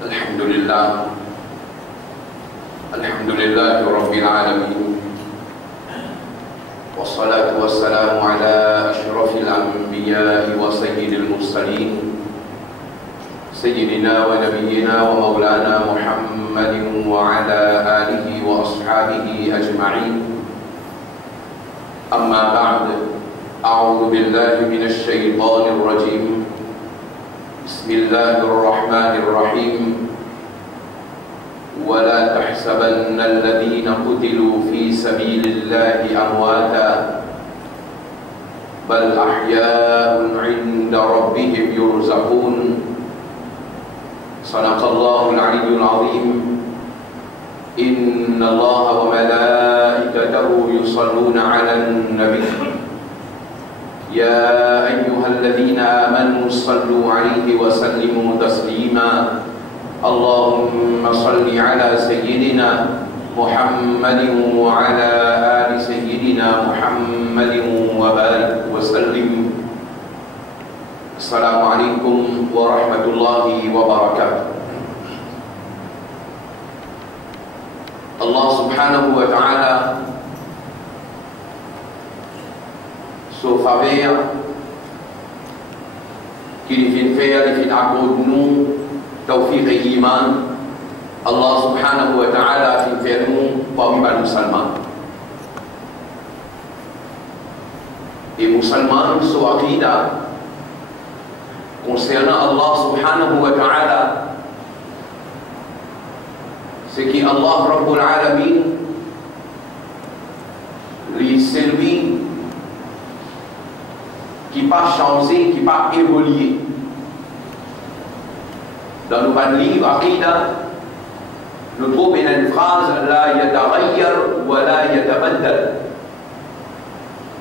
الحمد لله رب العالمين، والصلاة والسلام على أشرف الأنبياء وسيد المرسلين سيدنا ونبينا ومولانا محمد وعلى آله وأصحابه أجمعين. أما بعد، أعوذ بالله من الشيطان الرجيم. بسم الله الرحمن الرحيم. ولا تحسبن الذين قتلوا في سبيل الله أمواتا بل أحياء عند ربهم يرزقون. صدق الله العلي العظيم. إن الله وملائكته يصلون على النبي يا أيها الذين آمنوا صلوا عليه وسلموا تسليما. اللهم صل على سيدنا محمد وعلى آل سيدنا محمد وبارك وسلم. السلام عليكم ورحمة الله وبركاته. Allah subhanahu wa ta'ala sauf faveur qu'il vient faire, il vient accorder nous tawfiq et iman. Allah subhanahu wa ta'ala vient faire nous parmi les musulmans. Et musulmans sont aqida concernant Allah subhanahu wa ta'ala, c'est qui Allah Rabbul Alamin lui servi, qui pas changé, qui pas évolué. Dans le livre Aqida, nous trouvons une phrase la yataghayyar wa la yatabaddal.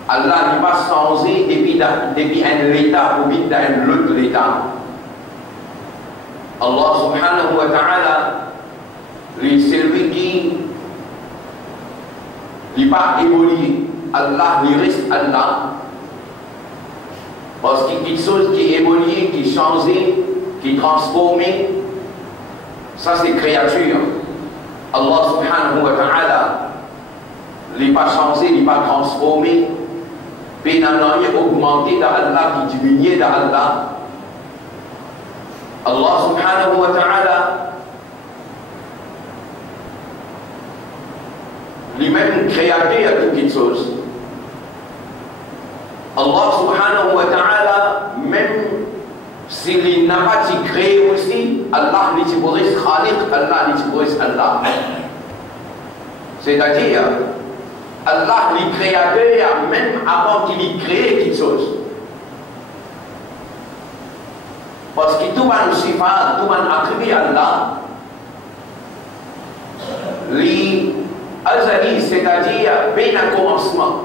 Allah n'est pas changé depuis un état ou dans un autre état. Allah subhanahu wa ta'ala lui servi qui n'est pas évolué. Allah lui reste Allah. Parce qu'il y a quelque chose qui évolue, qui change, qui transforme, ça c'est créature. Allah subhanahu wa ta'ala n'est pas changé, n'est pas transformé, mais n'a rien augmenté d'Allah, qui diminué d'Allah. Allah subhanahu wa ta'ala lui-même créateur de toutes choses. Allah subhanahu wa ta'ala, même s'il n'a pas été créé aussi, Allah n'est pas Khaliq, Allah n'est pas Allah. C'est-à-dire, Allah est créateur même avant qu'il ait créé quelque chose. Parce que tout le sifat, tout le attribut Allah, Azali, c'est-à-dire, bien un commencement.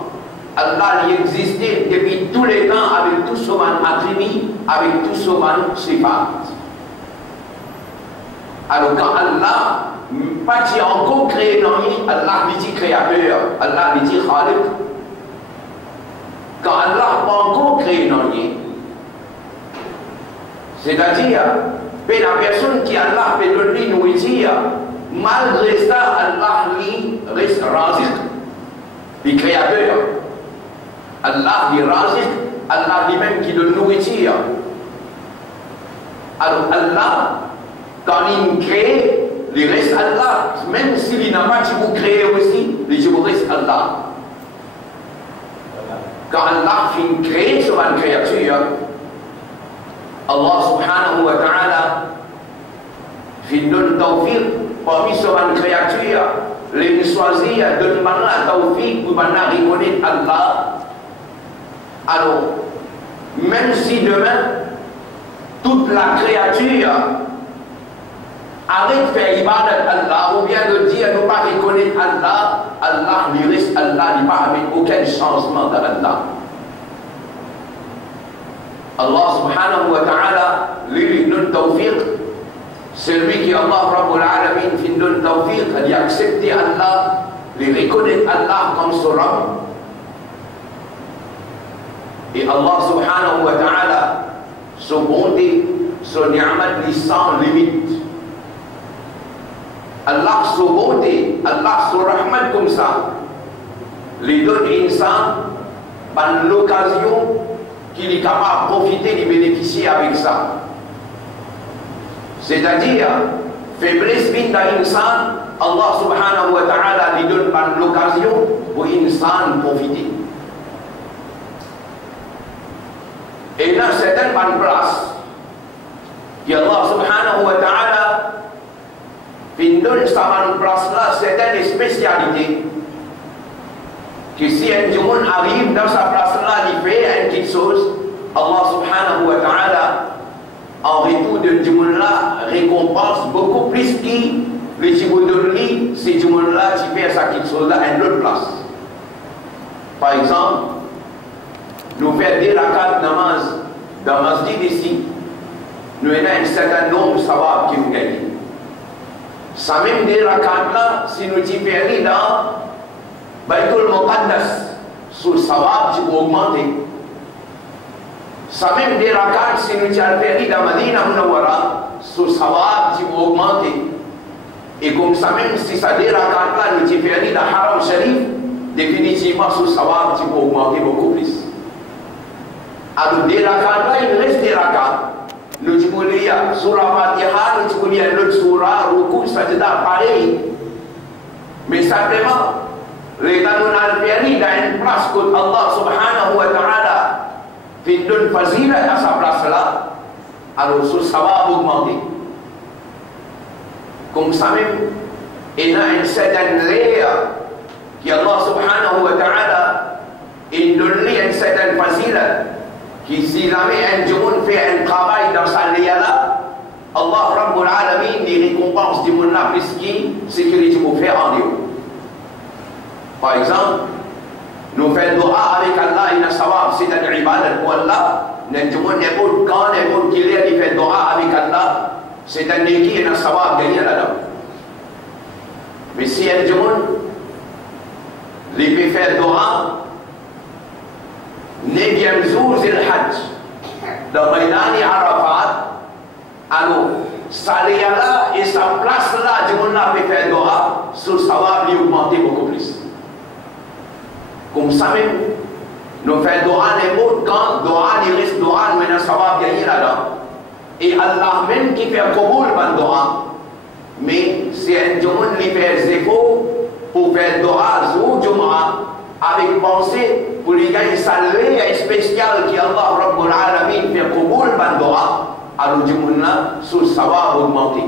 Allah y existait depuis tous les temps avec tout son attribut, avec tout son sifat. Alors quand Allah pas encore créé non, Allah dit créateur, Allah dit Khaliq. Quand Allah pas encore créé non, c'est-à-dire, la personne qui Allah peut donner nourriture, malgré ça, Allah lui reste raziq, le créateur. Allah lui raziq, Allah lui-même qui donne nourriture. Alors Allah, quand il crée, il reste Allah. Même s'il n'a pas tout créé aussi, il reste Allah. Quand Allah finit créer sur une créature, Allah subhanahu wa ta'ala finit donner tawfiq parmi sur une créature, les choisir de demander la tawfiq pour reconnaître Allah. Alors, même si demain, toute la créature arrête de faire ibadat Allah, ou bien de dire ne pas reconnaître Allah, Allah lui reste Allah, il n'y a pas avec aucun changement d'Allah. Allah subhanahu wa ta'ala lui donne tawfiq. Celui qui Allah Rabbul Alamin lui donne tawfiq, il accepte Allah, il reconnaît Allah comme son Rabb. Et Allah subhanahu wa ta'ala, son bonté, son ni'mat, sans limite. Allah su beauté, Allah su rahmat comme ça, les donne insan par l'occasion qu'il est capable de profiter, de bénéficier avec ça. C'est-à-dire, faiblesse binda insan, Allah subhanahu wa ta'ala lui donne par l'occasion pour insan profiter. Et dans certaines places, Allah subhanahu wa ta'ala donne sa place là certaines spécialités. Que si un monde arrive dans sa place là, il fait une petite chose, Allah subhanahu wa ta'ala, en retour de ce monde là, récompense beaucoup plus qui le Djibouti de lui, c'est ce monde là qui fait sa petite chose là à une autre place. Par exemple, nous faisons des rakats namaz dans le masjid ici, nous avons un certain nombre de sawab qui nous gagnent. Ça même des rakats là, si nous y faisons dans Baitul Muqaddas, sur le sawab qui va augmenter. Ça même des rakats, si nous y faisons dans Madina Munawwara, sur le sawab qui va augmenter. Et comme ça même, si ça des rakats là, nous y faisons dans Haram Sharif, définitivement sur le sawab qui va augmenter beaucoup plus. Alors des rakats là, il reste des rakats. Nous disons surah Fatiha, nous disons l'autre surah, Ruku, Sajda, pareil. Mais simplement, les canons al-Fiari dans une place que Allah subhanahu wa ta'ala fait donne fazilah à sa place là, alors ça va augmenter. Comme ça même, il y a une certaine lèvre qui Allah subhanahu wa ta'ala il donne une certaine fazilah. Qui si jamais un monde fait un travail dans sa lèvre, Allah Rabbul Alamin les récompense du monde là plus qui c'est que les gens faire en Dieu. Par exemple, nous faisons dua avec Allah, il a sawab, c'est un ibadat pour Allah. Nous monde n'importe quand, n'importe qui il fait dua avec Allah, c'est un neki, il a sawab gagné là-dedans. Mais si un monde il peut faire dua, Nebiam Zouz el-Hajj, dans Maïdani Arafat, alors, ça là et sa place là, du monde là peut faire dua, sur ça va lui augmenter beaucoup plus. Comme ça même, nous faisons dua n'importe quand, dua, il reste dua, nous ça va gagner là-dedans. Et Allah même qui fait Kaboul ban dua, mais c'est un monde qui fait des efforts pour faire dua, Zou Jum'a, avec pensée pour les gagner saluer spécial qui Allah Rabbul Alamin fait Kaboul ban dua. Alors du monde là, sur ça va augmenter.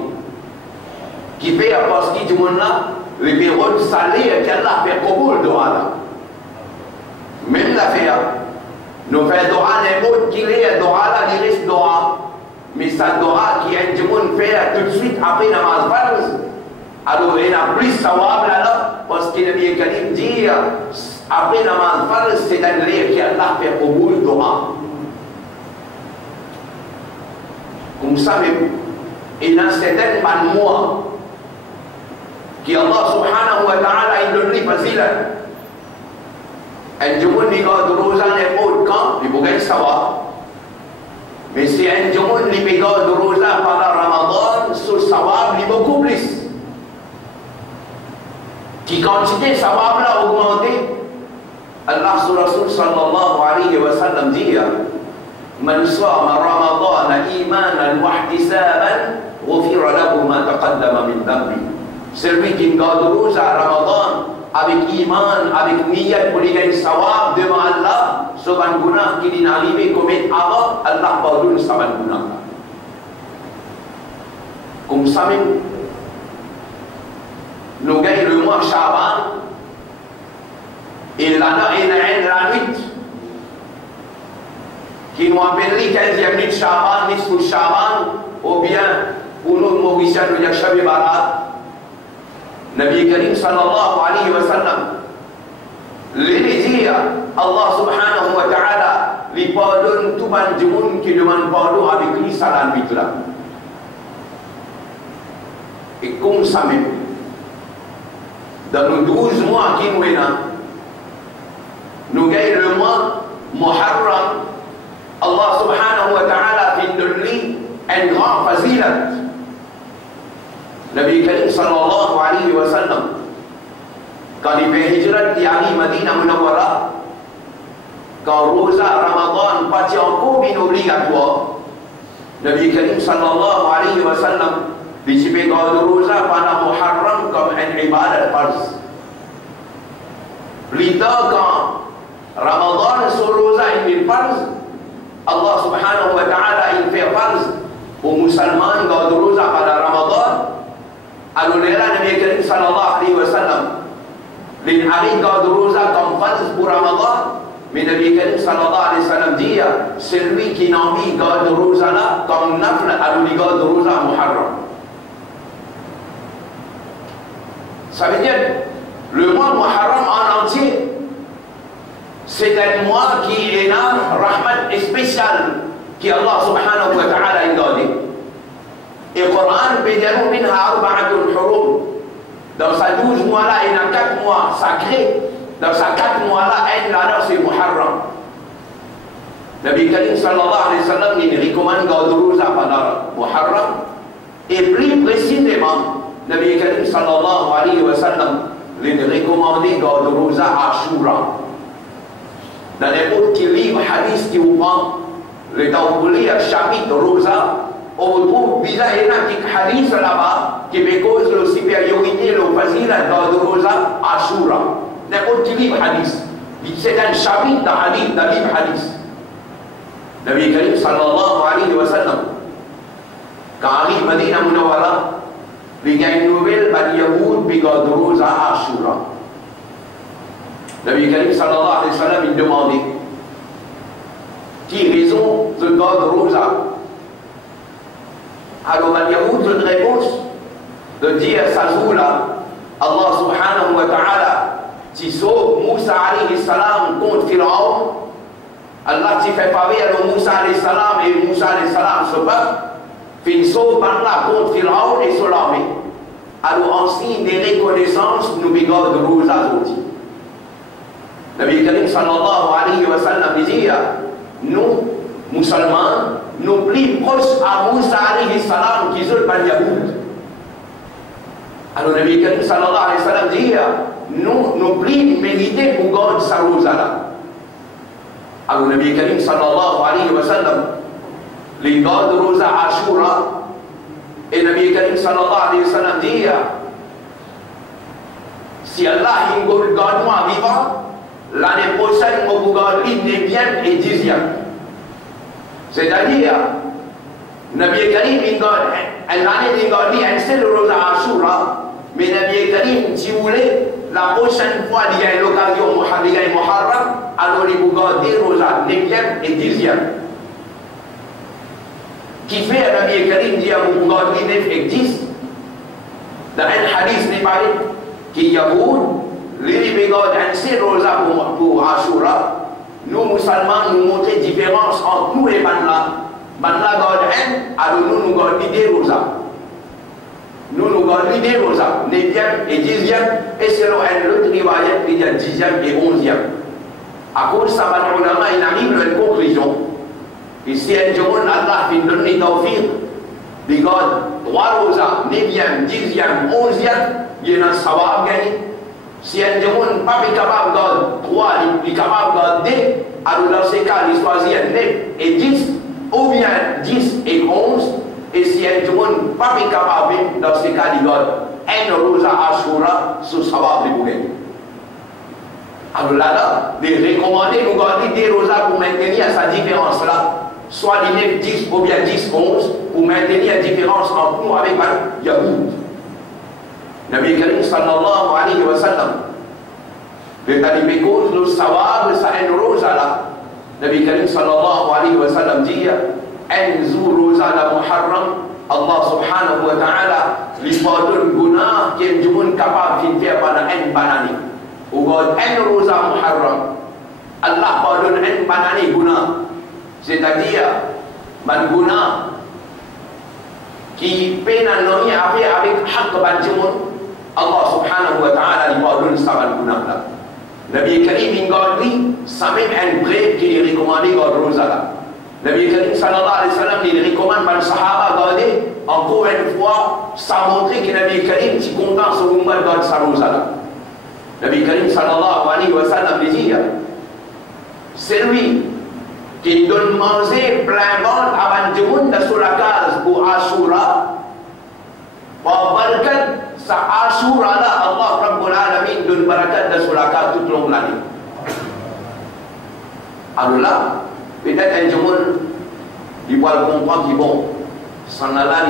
Qui fait à partir du monde là, le bureau de salaire qu'Allah fait Kaboul dua là. Même l'affaire, nous faisons dua n'importe qui est dua là, il reste dua. Mais sa dua qui est du monde fait tout de suite après namaz farz. Alors il a plus sawab là, parce qu'il a bien qu'à dire après namaz farz, c'est un lien qui Allah fait Kaboul dua. Comme ça même, il y a certaines mois qui Allah subhanahu wa ta'ala il donne les fazilah. Un monde qui a de rosa n'importe quand, il faut gagner savoir. Mais si un monde qui a de rosa pendant Ramadan, sur savoir, il est beaucoup plus. Qui quantité de savoir là augmenté, Allah sur Rasul sallallahu alayhi wa sallam dit من صام رمضان إيمانا واحتسابا غفر له ما تقدم من ذنبه. Celui qui garde rosa à Ramadan avec iman, avec niyyat pour gagner sawab devant Allah, soban guna qui est arrivé commettre avant, Allah pardonne soban guna. Comme ça même, nous gagnons le mois Shaban et la nuit qui nous appelle les 15e nuit de Shaban, Nisful Shaban, ou bien pour nous, Mauriciens, nous disons Shabi Barat. Nabi Karim sallallahu alayhi wa sallam, les dire Allah subhanahu wa ta'ala, lui pardonne tout le monde qui demande pardon avec lui, ça la nuit là. Et comme ça même, dans nos 12 mois qui nous est là, nous gagnons le mois Muharram. Allah subhanahu wa ta'ala fait de lui un grand fazilat. Nabi Karim sallallahu alaihi wasallam quand il fait hijrat di hari Madinah Munawwarah, quand rosa Ramadan pas encore bien obligatoire, Nabi Karim sallallahu alaihi wasallam disebutkan rosa pada Muharram comme un ibadat farz. Berita quand Ramadan sur rosa ini farz, Allah subhanahu wa ta'ala il fait farz aux musulmans quand rosa pada Ramadan. Alors là Nabi Karim sallallahu alaihi wasallam les hari quand rosa comme farz pour Ramadan, mais Nabi Karim sallallahu alaihi wasallam dit celui qui n'a mis garde rosa là comme nafl alors il garde rosa Muharram. Ça veut dire le mois Muharram en entier, c'est un mois qui est un rahmat spécial qui Allah subhanahu wa ta'ala a donné. Et le Coran bédénou minha arba'atul hurum. Dans sa 12 mois là, il y a 4 mois sacrés. Dans sa 4 mois là, un là c'est Muharram. Nabi Karim sallallahu alayhi wa sallam il recommande garder rosa pendant Muharram. Et plus précisément, Nabi Karim sallallahu alayhi wa sallam il recommande garder rosa Ashura. Dans n'importe quel livre hadith qui vous prend, le temps vous lire chapitre rosa, on trouve bizarre et un petit hadith là-bas qui cause la supériorité, le fazilat garder rosa Ashura. N'importe quel livre hadith. C'est un chapitre dans le livre hadith. Nabi Karim sallallahu alayhi wa sallam, quand arrive Madinah Munawwarah, il y a une nouvelle par Yahoud qui garde rosa Ashura. Nabi Karim sallallahu alayhi wa sallam il demandait qui raison de garde rosa. Alors par Yahoud une réponse de dire ça là Allah subhanahu wa ta'ala qui sauve Moussa alayhi salam contre Pharaon. Allah qui fait pareil à Moussa alayhi salam et Moussa alayhi salam se bat, fait sauve par là contre Pharaon et son armée. Alors en signe de reconnaissance, nous bigons de rosa aussi. Nabi Karim sallallahu alayhi wa sallam dit nous, musulmans, nous plus proches à Moussa alayhi salam qui sont par Yahoud. Alors Nabi Karim sallallahu alayhi wa sallam dit nous plus mérités pour garder sa rosa là. Alors Nabi Karim sallallahu alayhi wa sallam les garde rosa Ashura et Nabi Karim sallallahu alayhi wa sallam dit si Allah il garde moi vivant, l'année prochaine on vous garde une neuvième et 10e. C'est-à-dire Nabi Karim il garde l'année il garde un seul rosa Ashura, mais Nabi Karim si vous voulez la prochaine fois il y a l'occasion Muharram, alors il vous garde des rosas 9e et 10e. Qui fait Nabi Karim dit vous garde 9 et 10. Dans un hadith n'est pas qui Yahoud, les garde un seul rosa pour Ashura. Nous musulmans nous montrons la différence entre nous et Banla. Banla garde un, alors nous gardons des rosas. Nous gardons des rosas, 9e et 10e, et selon un autre riwayat, il y a 10e et 11e. À cause de ça, il arrive à une conclusion. Et si un jour, Allah fait donner tawfiq, il garde 3 rosas, 9e, 10e, 11e, il y a un sawab gagné. Si un jour, pas capable de garder 3, il est capable de garder 2, alors dans ces cas, il choisit 9 et 10, ou bien 10 et 11. Et si un jour pas capable, dans ce cas, il garde un rosa Ashura sous sabab de boulet. Alors là, les recommander nous garder des rosas pour maintenir sa différence là, soit les 9, 10 ou bien 10, 11, pour maintenir la différence entre nous avec Yahoud. Nabi Karim sallallahu alayhi wa sallam, le talibé cause le sawab, ça un rosa là. Nabi Karim sallallahu alayhi wa sallam dit un jour rosa la Muharram, Allah subhanahu wa ta'ala lui pardonne guna qui est du monde capable de faire pendant une banane. Ou un rosa Muharram, Allah pardonne une banane guna, c'est-à-dire man guna qui peine à l'homme avec haq banjimon, Allah subhanahu wa ta'ala lui pardonne sa guna là. Nabi Karim ingadi, ça même un bref qui est recommandé dans rosa là. Nabi Karim sallallahu alayhi wa sallam, il recommande les sahaba garder encore une fois, ça montrer que Nabi Karim est content sur le monde dans sa rosa. Nabi Karim sallallahu alayhi wa sallam dit, c'est lui qui donne manger plein ventre avant du monde sur la case pour Ashura. Par barakat, sa Ashura là, Allah Rabbul Alamin donne barakat sur la case toute longue l'année. Alors là, peut-être un jour, il va comprendre qu'il bon, s'en a là,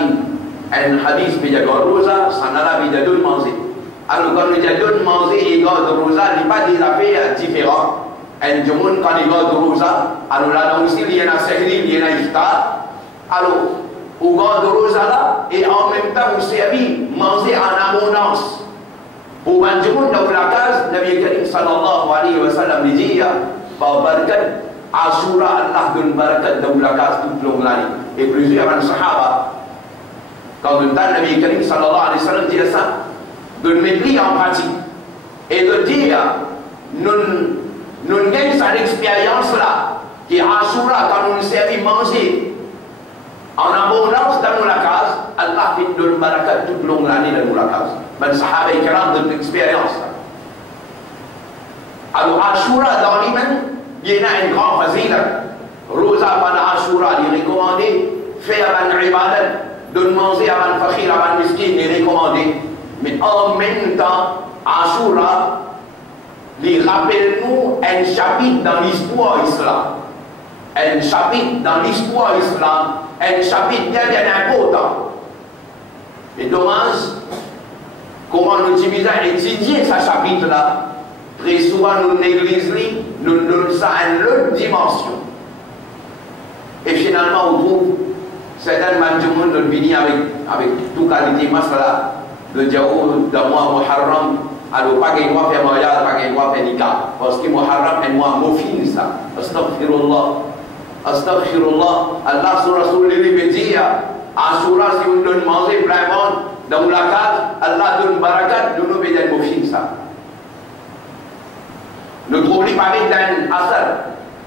un hadith, mais il y a de rosa, s'en a là, il y a deux manger. Alors quand il y a deux manger et de rosa, il n'y a pas des affaires différentes. Un jour, quand il y a de rosa, alors là, aussi, il y a un sehri, il y a un iftar. Alors, au gars de rosa là, et en même temps, vous servez manger en abondance. Pour un jour, dans la case, Nabi Karim sallallahu alayhi wa sallam dit, par barakat, Ashura, Allah donne barakat dans la case toute longue l'année. Et plusieurs sahaba, quand le temps Nabi Karim sallallahu alayhi wa sallam dit ça, de le mettre en pratique et de dire, nous gagnons cette expérience là, qui est Ashura, quand nous servons manger en abondance dans la case, Allah donne barakat toute longue l'année dans la case. Mais les sahaba ont de l'expérience. Alors Ashura dans l'Iman, il y a une grande fazila. Rosa pendant Ashura, il est recommandé. Faire un ibadat, de manger avant le fakhir, avant le miskin, il est recommandé. Mais en même temps, Ashura, il rappelle-nous un chapitre dans l'histoire islam. Un chapitre dans l'histoire islam. Un chapitre bien important. Et dommage, comment nous utilisons étudier ce chapitre-là. Très souvent, nous négligeons, nous donnons ça à une autre dimension. Et finalement, on trouve certains manjoumoun nous viennent avec toute qualité masala de Djaou, de mois Muharram, alors pas qu'il doit faire mariage, pas qu'il doit faire nikah. Parce que Muharram est moi, mofin ça. Astaghfirullah. Astaghfirullah. Allah sur Rasul lui dit, Ashura, si vous donnez manger plein monde dans la case, Allah donne barakat, nous nous bédons mofin ça. Nous trouvons parler d'un asar.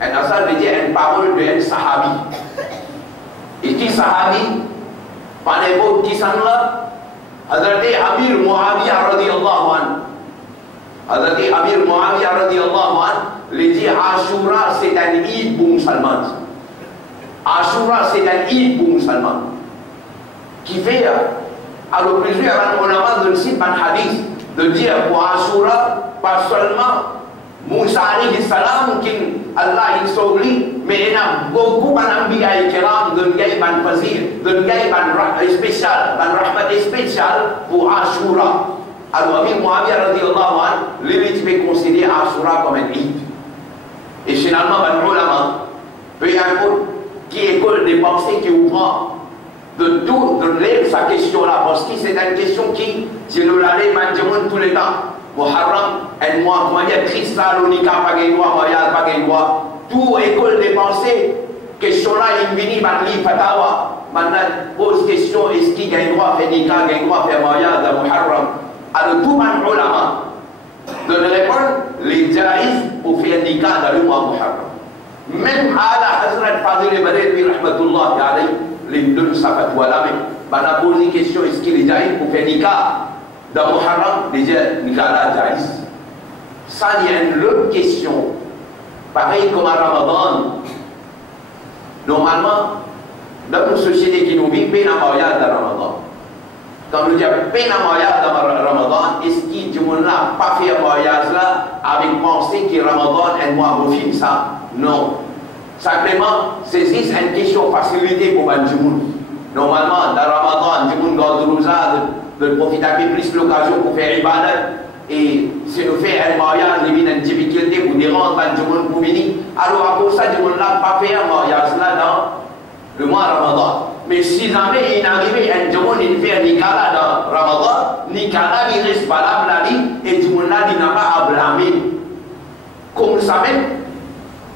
Un asar veut dire une parole d'un sahabi. Et qui sahabi? Par les mots qui sont là, Hazrati Amir Muawiyah radiyallahu anhu. Hazrati Amir Muawiyah radiyallahu anhu, il dit Ashura c'est un Eid pour musulmans. Ashura c'est un Eid pour musulmans. Qui fait, alors plusieurs ulama de citer un hadith, de dire pour Ashura, pas seulement Moussa alayhi salam, qui Allah il sauve, mais il y a beaucoup d'ambiya et kiram de gay ban fazil, de gay ban spécial, ban rahmat spécial pour Ashura. Alors Amir Muawiyah radiyallahu anhu, lui peut considérer Ashura comme un Eid. Et finalement, ban ulama, peu importe qui école des pensées qui ouvre de tout, de lire sa question là, parce que c'est une question qui, si nous la lisons tous les temps. Muharram, un mois, comment dire, cristal, unica, pagaïwa, moyal, pagaïwa, tout école des pensées, question là, il vient par li fatawa, maintenant, pose question, est-ce qu'il gagne droit à faire nika, gagne droit à faire moyal, de Muharram, alors tout le ulama, de répondre, les jaïs pour faire nika dans le mois Muharram. Même à la Hazrat Fadil Barébi, rahmatullah, les deux safatwa là, mais, on a posé question, est-ce qu'il est jaïs pour faire nika? Dans Muharram, déjà, Nikala Jaïs. Ça, il y a une autre question. Pareil comme à Ramadan. Normalement, dans une société qui nous vit, peine à mariage dans Ramadan. Quand nous disons peine à mariage dans Ramadan, est-ce qu'il dit qu'on n'a pas fait un mariage là avec pensée que Ramadan est moi au film ça? Non. Simplement, c'est juste une question de facilité pour un Jimoun. Normalement, dans Ramadan, Jimoun garde rosa de profiter un peu plus de l'occasion pour faire ibadat. Et si nous faisons un mariage, il y a une difficulté pour déranger le monde pour venir. Alors, à cause de ça, nous n'a pas fait un mariage là dans le mois Ramadan. Mais si jamais il arrive un jour, il fait un nikala dans Ramadan, nikala il reste valable à lui et tout le monde n'a pas à blâmer. Comme vous savez,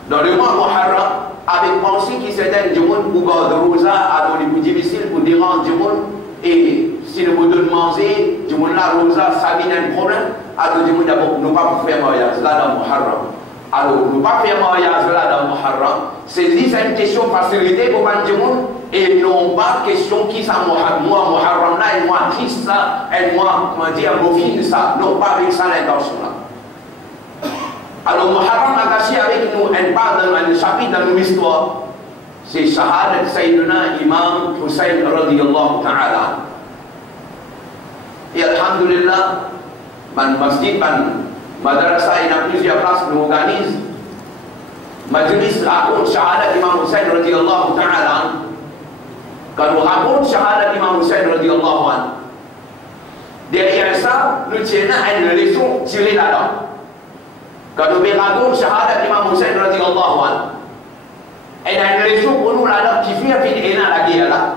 dans le mois Muharram, avec pensée qui c'est un jour pour garder rosa, à donner plus difficile pour déranger le monde. Et si nous vous donnons manger, du monde là, rosa, ça vient un problème. Alors, du monde d'abord, nous pas pour faire mariage là dans Muharram. Alors, nous ne pas faire mariage là dans Muharram. C'est une question facilité pour Banjamoun et non pas question qui ça Muharram là et moi triste ça et moi comment dire bovine ça. Non pas avec ça l'intention là. Alors, Muharram a caché avec nous un part un chapitre dans nos histoires. C'est Shahadat Sayyidina Imam Hussein radiyallahu ta'ala. Et alhamdulillah, man masjid, man madrasah, il y a plusieurs places qui organisent majlis raconte Shahadat Imam Hussein radiyallahu ta'ala. Quand on raconte Shahadat Imam Hussein radiyallahu anhu, derrière ça, nous tenons une leçon tirée là-dedans. Quand on raconte Shahadat Imam Hussein radiyallahu anhu, il y a une leçon pour nous là-dedans qui fait venir la guerre là.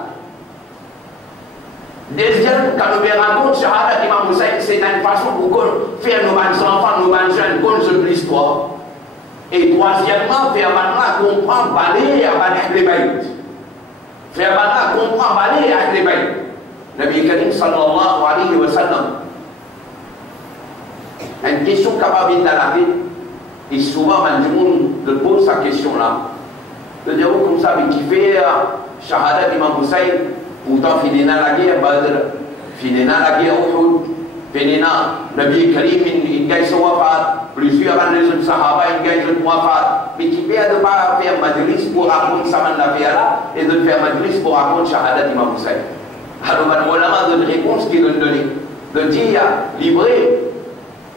Deuxième, quand on raconte Shahadat Imam Hussein, c'est une façon pour faire nos enfants, nos jeunes, connaître l'histoire. Et troisièmement, faire maintenant comprendre, balayer avec les baïts. Faire maintenant comprendre, balayer avec les baïts. Nabi Karim sallallahu alayhi wa sallam. Une question capable dans la vie, et souvent, tout le monde pose sa question là. De dire comme ça, mais qui fait Shahadat Imam Hussein, pourtant, finina la guerre Badr, finina la guerre Uhud, finina Nabi Karim, il gagne son wafat, plusieurs les autres Sahaba, il gagne son wafat, mais qui fait de pas faire majlis pour raconter ça dans l'affaire là, et de faire majlis pour raconter Shahadat Imam Hussein. Alors, on a une réponse qui donne de dire, livré,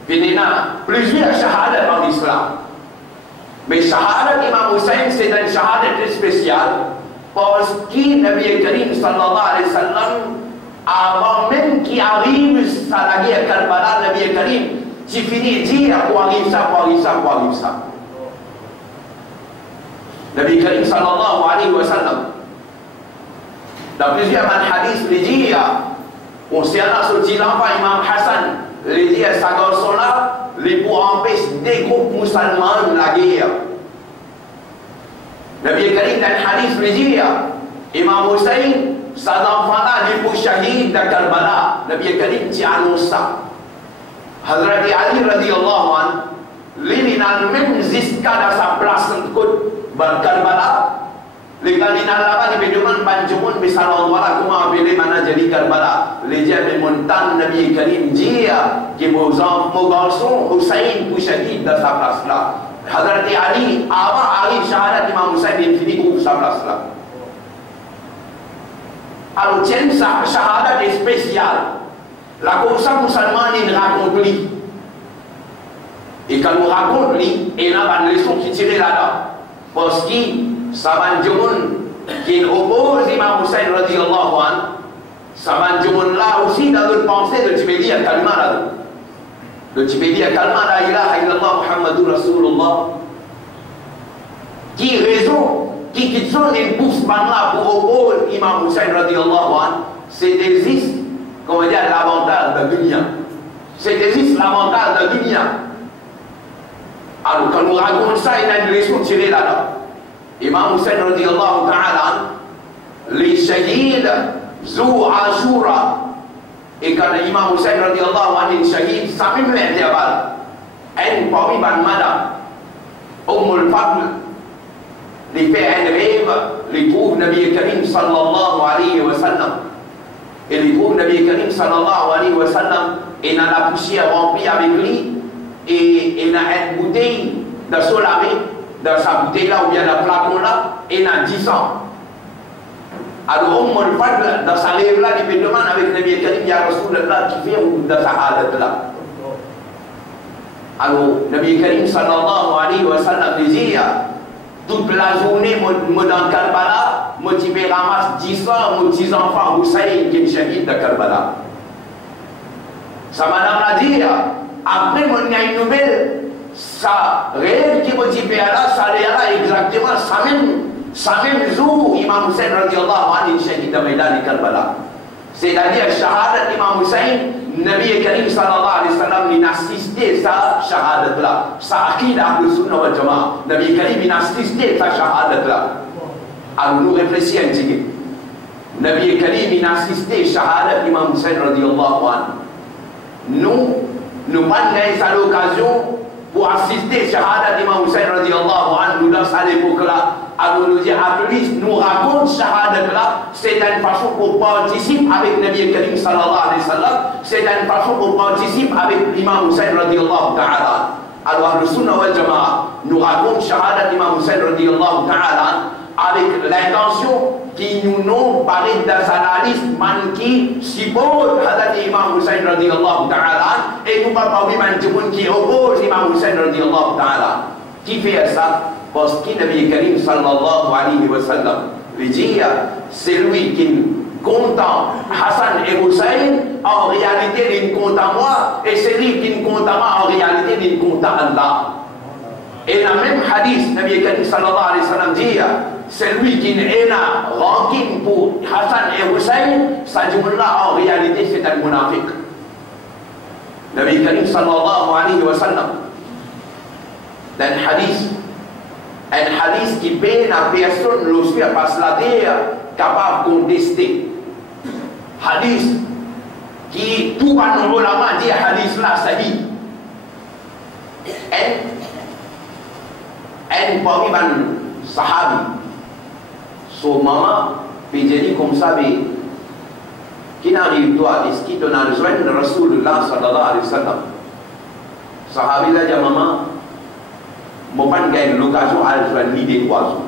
finina plusieurs Shahadat en islam. Mais Shahadat Imam Hussein, c'est un Shahadat très spécial parce que Nabi Karim sallallahu alayhi wa sallam, avant même qu'il arrive à la guerre Karbala, Nabi Karim, tu finis de dire pour arrive ça, pour arrive ça, pour arrive ça. Nabi Karim sallallahu alayhi wa sallam, dans plusieurs hadiths, il dit, concernant ce petit enfant Imam Hassan, il dit à sa garçon là, pour empêcher des groupes musulmans de la guerre. Nabi Karim dans le hadith le dit, Imam Hussein, sa enfant là, il pour shahid de Karbala. Nabi Karim t'y annonce ça. Hazrat Ali radiyallahu anhu, lui il n'a même jusqu'à dans sa place de Karbala. Les candidats là-bas, ils me demandent Banjamoun, mais ça l'endroit là, comment appeler maintenant Jali Karbala. Les dieux de montagne, Nabi Karim dit que mon garçon Hussein pour shahid dans sa place là. Hazrat Ali, avant arrive Shahadat Imam Hussein, il finit pour sa place là. Alors, tiens, ça, Shahadat est spécial. La cause musulmane, il raconte lui. Et quand on raconte lui, il y a une leçon qui tire là-dedans. Parce que ça va dire qui oppose Imam Hussein radiyallahu anhu, ça va dire là aussi dans notre pensée de Tibédi à Kalma là. Le Tibédi à Kalma la ilaha illallah Muhammadur Rasulullah. Qui raison, qui sont les pouces là pour opposer Imam Hussein radiyallahu anhu, c'est existe, comment dire, l'avantage de la dunya. C'est existe l'avantage de la dunya. Alors quand nous racontons ça, il y a une leçon tirée là-dedans. Imam Hussein radiyallahu ta'ala, les shahids, Zou Ashura, et quand l'imam Hussein radiyallahu anhu est shahid, ça même l'intervalle. Elle, parmi les madame, Ummul Fadl, les fait un rêve, les trouve Nabi Karim sallallahu alayhi wa sallam. Et les trouve Nabi Karim sallallahu alayhi wa sallam, et dans la poussière remplie avec lui, et il a une bouteille de solamé, dans sa bouteille là, ou bien dans le flacon là, et il a 10 ans. Alors, Ummul Fadl, dans sa lèvre là, il me demande avec Nabi Karim, il y a Rasulullah qui fait dans sa hadat là. Alors, Nabi Karim sallallahu alayhi wa sallam dit, toute la journée, moi dans Karbala, moi je ramasse 10 ans, moi 10 enfants, Hussein qui est shahid de Karbala. Ça madame l'a dit, après moi il y a une nouvelle, ça rêve qui me dit là, ça là exactement, ça même jour, Imam Hussein radiyallahu anhu est shahid de Maïdan de Karbala. C'est-à-dire, Shahadat Imam Hussein, Nabi Karim sallallahu alayhi wa sallam, il a assisté sa Shahadat là. Sa Aqida Ahlus Sunnah wal Jama'a. Nabi Karim, il a assisté sa Shahadat là. Alors nous réfléchissons un petit peu. Nabi Karim, il a assisté Shahadat Imam Hussein radiyallahu anhu. Nous prenons à l'occasion pour assister Shahadat Imam Hussein radiyallahu anhu dans cette époque-là. Alors nous dit, à plus, nous raconte Shahadat-là, c'est une façon pour participer avec Nabi Karim sallallahu alayhi wa sallam, c'est une façon pour participer avec l'Imam Hussein radiyallahu ta'ala. Alors le Sunnah wal Jama'a nous raconte Shahadat Imam Hussein radiyallahu ta'ala avec l'intention qui nous n'ont parlé dans sa liste qui suppose Hadrat Imam Hussein radiyallahu ta'ala et nous pas parmi man qui oppose Imam Hussein radiyallahu ta'ala. Qui fait ça? Parce que Nabi Karim sallallahu alayhi wa sallam lui dit, c'est lui qui content Hassan et Hussein, en réalité il compte à moi, et c'est lui qui compte à moi, en réalité il compte à Allah. Et dans le même hadith, Nabi Karim sallallahu alayhi wa sallam dit, celui qui est là, ranking pour Hassan et Hussein, ça dit là en réalité c'est un munafiq. Nabi Karim sallallahu alayhi wa sallam, dans un hadith qui peine à personne lorsqu'il passe la terre capable de contester. Hadith qui tout le ulama dit hadith là sahih. Un parmi les sahabi, son maman peut dire comme ça, qui n'arrive toi, est-ce qu'il donne à rejoindre le Rasulullah sallallahu alayhi wa sallam? Sahabi là dit maman, je n'ai pas eu l'occasion de rejoindre l'idée d'oiseau.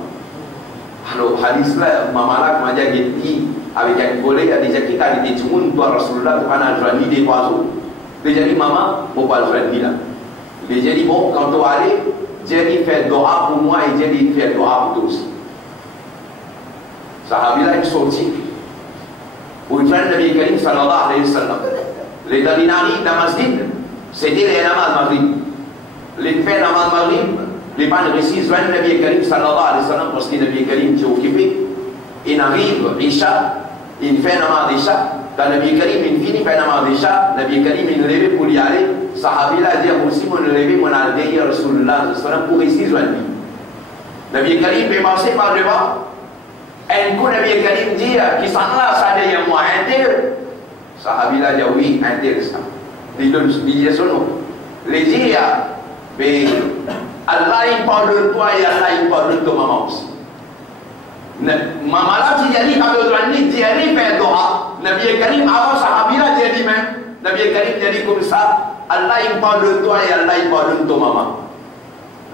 Alors, hadith là, maman là, comme je dit, avec un collègue, il a déjà quitté l'idée de monde, toi Rasulullah, tu n'as pas rejoindre l'idée d'oiseau. Déjà dit maman, je ne peux pas rejoindre l'idée là. Déjà dit bon, quand tu vas aller, j'ai dit faire doha pour moi et j'ai dit faire doha pour toi aussi. Sahabi là, il sortit. Pour une fois, le Nabi Karim sallallahu alayhi wa sallam, les dalinari dans la masjid, c'était les namaz maghrib. Les faits namaz maghrib, les pas de récits, joignent le Nabi Karim sallallahu alayhi wa sallam, parce que le Nabi Karim était occupé. Il arrive, Isha, il fait namaz d'Isha. Quand le Nabi Karim il finit fait namaz d'Isha, le Nabi Karim il levé pour y aller. Sahabi là dit aussi, mon levé, mon aldehi, Rasulullah sallallahu pour ici joindre. Le Nabi Karim est passé par devant. Et quand le Nabi Karim dit qu'il s'en a, ça dit moi, inter. Sahabi là dit oui, inter ça. Il dit son nom. Il dit, mais Allah il parle de toi et Allah il parle de ton maman aussi. Maman là, si il dit qu'à besoin de dire, il fait doha. Nabi Karim avant Sahabi là, dit même. Nabi Karim dit comme ça, Allah il parle de toi et Allah il parle de ton maman.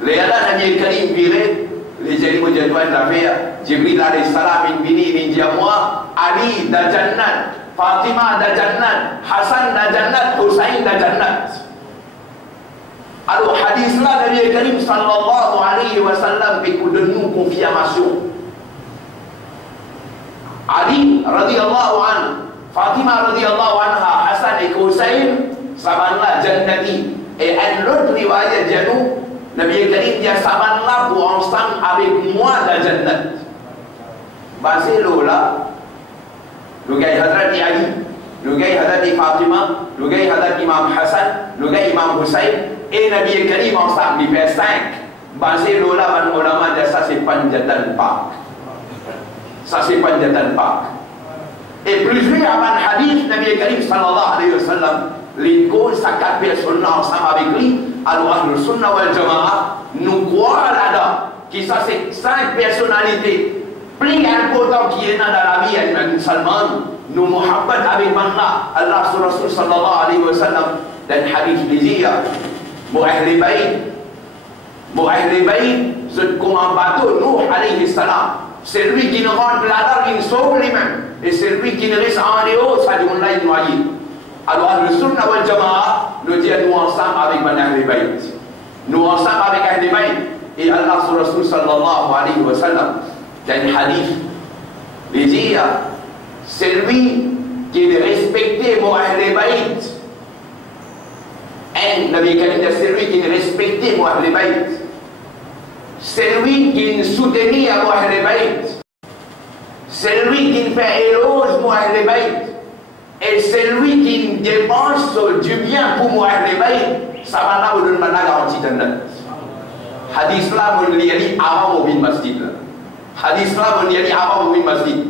Les Allah Nabi Karim viré. Les jeunes ont dit Jibril alayhi salam il dit à moi, Ali da Jannat, Fatima da Jannat, Hassan da Jannat, Hussein da Jannat. Alors hadith là, Nabi Karim sallallahu alayhi wa sallam donne nous confirmation. Ali radiyallahu anhu, Fatima radiyallahu anha, Hassan et Hussein, ça va là Jannati. Et un autre riwayat dit nous, Nabi Karim dit ça va là pour ensemble avec moi la Jannat. Basé là, le gars Hadrat Ali, le gars Hadrat Fatima, le gars Hadrat Imam Hassan, le gars Imam Hussein et Nabi Karim ensemble, il fait 5. Basé là, man ulama dit ça c'est Panjatan Park. Ça c'est Panjatan Park. Et plusieurs avant hadith, Nabi Karim sallallahu alayhi wa sallam, les causes, sa 4 personnes ensemble avec lui. Alors, le Sunnah wal Jama'a nous croit là-dedans, que ça c'est 5 personnalités plus importantes qui est dans la vie d'une musulmane. Nous muhabbat avec Allah, Allah sur Rasul sallallahu alayhi wa sallam, dans le hadith il dit, Mu Ahli Bayt, c'est comme un bateau, Nuh alayhi salam. C'est lui qui nous rentre là-dedans, il sauve lui-même. Et c'est lui qui nous reste en dehors, ça dit on l'a noyé. Alors le Sunnah wal Jama'a nous dit nous ensemble avec Ahli Bayt. Nous ensemble avec Ahli Bayt. Et Allah sur Rasul sallallahu alayhi wa sallam, dans le hadith, il dit, c'est lui qui est respecté mon Ahli Bayt. Et Nabi Karim dit, c'est lui qui est respecté mon Ahli Bayt. C'est lui qui soutenait mon Ahli Bayt. C'est lui qui fait éloge mon Ahli Bayt. Et c'est lui qui dépense du bien pour moi Ahli Bayt. Ça va là, vous donne la garantie de notre. Hadith là, vous l'avez dit avant au masjid. Hadith là, vous l'avez dit avant au masjid.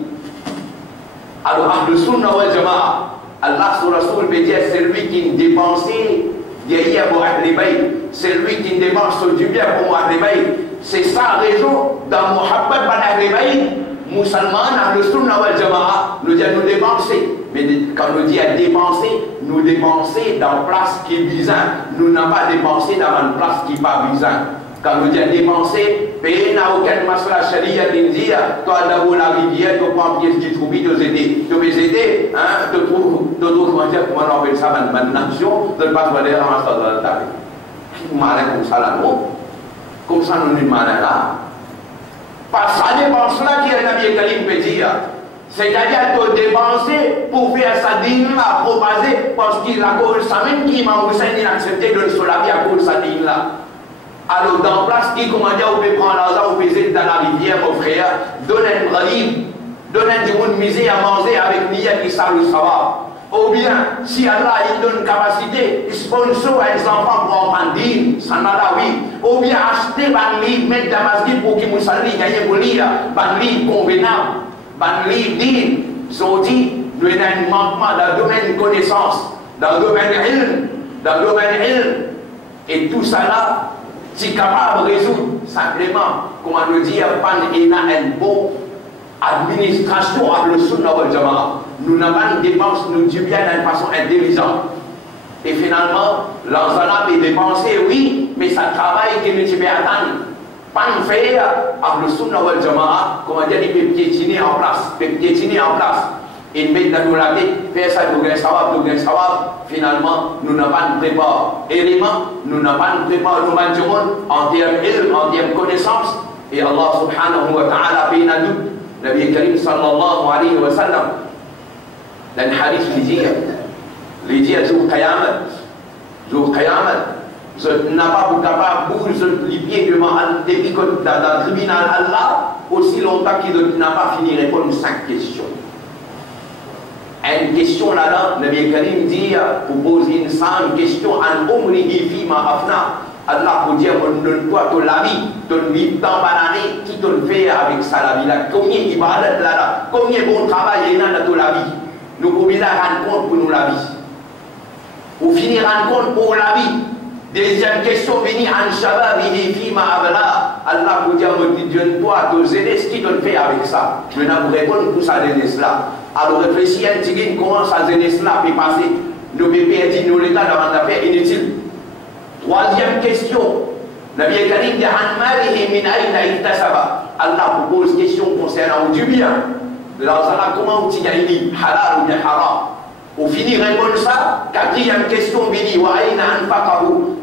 Alors, Ahl Sunnah wal Jama'a, Allah sur Rasul veut dire c'est lui qui dépensait Dia pour Ahli Bayt. C'est lui qui dépense du bien pour Ahli Bayt. C'est ça la raison dans Muhabbat par Ahli Bayt. Musulmans, Ahl Sunnah wal Jama'a, nous disons nous dépenser. Mais quand nous disons dépenser, nous dépenser dans une place qui est bizarre. Nous n'avons pas dépensé dans une place qui n'est pas bizarre. Quand nous disons dépenser, payer n'a aucun masla sharia qui dit, toi d'abord la rivière, tu prends un pièce qui trouve, tu les aider. Tu les aider, hein, tu trouves, comment dire, comment on appelle ça, une nation, de ne pas se dire en ça dans le tableau. Malin comme ça là, non? Comme ça, nous sommes malins là. Parce que ça dépense là qui est Nabi Karim peut dire. C'est-à-dire de dépenser pour faire sa dîme là, propager, parce qu'il a cause ça même qui m'a aussi accepté de se laver à cause de sa dîme là. Alors dans place qui comment dire, on peut prendre l'argent, on peut essayer dans la rivière, mon frère, donner un bralim, donner du monde misé à manger avec niya qui savent le savoir. Ou bien, si Allah il donne une capacité, il sponsor à les enfants pour en prendre dîme, ça n'a là oui. Ou bien acheter un livre, mettre dans la masjid pour qu'ils nous saluent, gagner pour lire, un livre convenable, un livre digne, sorti, nous avons un manquement dans le domaine de connaissance, dans le domaine ilm, et tout ça là, si capable de résoudre, simplement, comment nous dire, pas une bonne administration avec le Sunnah wal Jama'a. Nous n'avons pas une dépense, nous du bien d'une façon intelligente. Et finalement, l'ensemble est dépensé, oui, mais ça travaille que nous devons attendre. Pas nous faire avec le Sunnah wal Jama'a, comment dire, il peut piétiner en place, et mettre dans la tête, faire ça, nous gagnons savoir, finalement, nous n'avons pas de préparation élément, nous n'avons pas de préparation en termes de connaissance, et Allah subhanahu wa ta'ala paye na doute. Nabi Karim sallallahu alayhi wa sallam, dans le hadith, il dit jour Qiyamah, je n'ai pas pour capable de bouger les pieds devant le tribunal Allah, aussi longtemps qu'il n'a pas fini de répondre 5 questions. Une question là-dedans, Nabi Karim dit, pour poser une question, en umrihi fi ma afna. Allah pour dire, on donne toi la vie, ton vie dans l'année, qui te fait avec ça la vie là. Combien ibadat là, combien bon travail il y a dans la vie. Nous pouvons rendre compte pour nous la vie. Pour finir rendre compte pour la vie. Deuxième question, venir en shababihi fi ma abla. Allah pour dire, donne-toi ton jeunesse, qui te fait avec ça. Je vais vous répondre pour sa jeunesse là. Alors réfléchis un petit peu comment sa jeunesse là peut passer. Nous pouvons perdre nos états dans l'affaire inutile. Troisième question, Nabi Karim dit Allah vous pose question concernant du bien. Allah comment tu gagnes halal ou bien haram. Au finir répondre ça, quatrième question,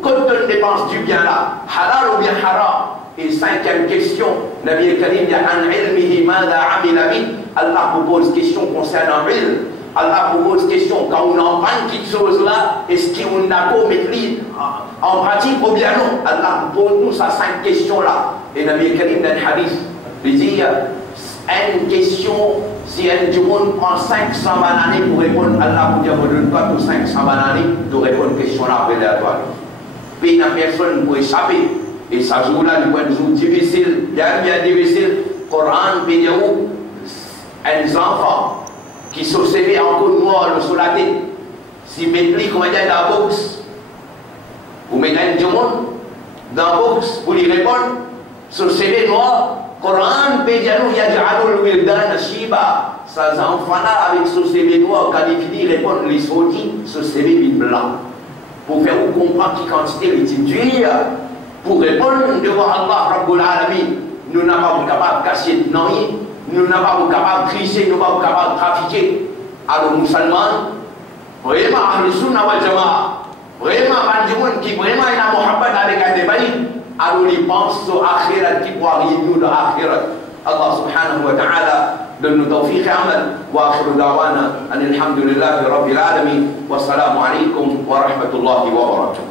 quand on dépense du bien là, halal ou bien haram. Et cinquième question, Nabi Karim dit Allah vous pose question concernant ilm. Allah vous pose question, quand on en prend quelque chose là, est-ce qu'on a d'accord mettre en pratique ou bien non? Allah vous pose nous ces 5 questions là. Et Nabi Karim dans le hadith, il dit, une question, si un du monde prend 500 années pour répondre, Allah vous dit, vous ne donne pas pour 500 années de répondre à question là après la toile. Puis la personne pour échapper. Et ça joue là, du point de vue difficile, bien difficile, Coran, vidéo, un enfant qui sont serrés en côte noire sur la tête, si mettez comment dire dans la box, vous mettez un diamant dans la box pour lui répondre, sur serré noir, Coran, Pédianou, Yadja'alou, Wildan, Shiba, ces enfants-là avec ce CV noir, quand il finit, répondent les sorties, ce CV blanc, pour faire vous comprendre qui quantité l'utile, pour répondre devant Allah, Rabbul Alamin, nous n'avons pas capable de cacher de noyer. Nous n'avons pas capable de tricher, nous n'avons pas capable de trafiquer. Alors, les musulmans, vraiment, Ahl Sunnah wal Jama'a, vraiment, les gens qui vraiment ont muhabbat avec un débat, alors ils pensent au akhirat qui pourra arriver nous dans l'akhirat. Allah subhanahu wa ta'ala donne-nous tawfiq amal. Wa akhiru da'wana alhamdulillahi rabbil alamin. Wassalamu alaikum wa rahmatullahi wa barakatuh.